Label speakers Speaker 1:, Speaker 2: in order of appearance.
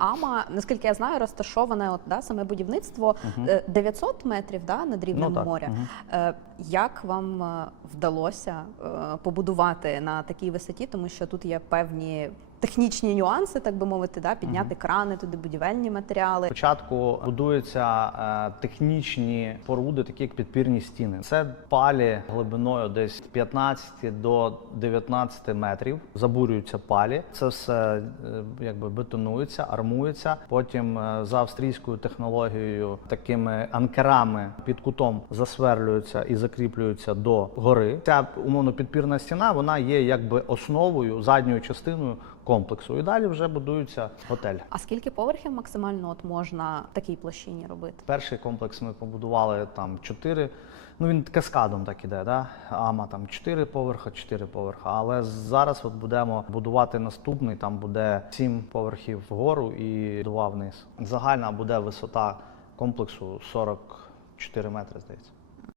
Speaker 1: АМА, наскільки я знаю, розташоване от, да, саме будівництво е, 900 метрів да, над рівнем
Speaker 2: Ну,
Speaker 1: моря.
Speaker 2: мгм.
Speaker 1: Е, Як вам е, вдалося е, побудувати на такій висоті, тому що тут є певні технічні нюанси, так би мовити, да, підняти крани, туди будівельні матеріали.
Speaker 2: Спочатку будуються е, технічні споруди, такі як підпірні стіни. Це палі глибиною десь з 15 до 19 метрів. Забурюються палі. Це все е, якби бетонується, армується. Потім е, за австрійською технологією такими анкерами під кутом засверлюються і закріплюються до гори. Ця умовно підпірна стіна вона є якби основою задньою частиною комплексу. І далі вже будується готель.
Speaker 1: А скільки поверхів максимально от можна в такій площині робити?
Speaker 2: Перший комплекс ми побудували там чотири. Ну він каскадом так іде, да? Ама там чотири поверха, чотири поверха. Але зараз от будемо будувати наступний. Там буде сім поверхів вгору і два вниз. Загальна буде висота комплексу 44 метри, здається.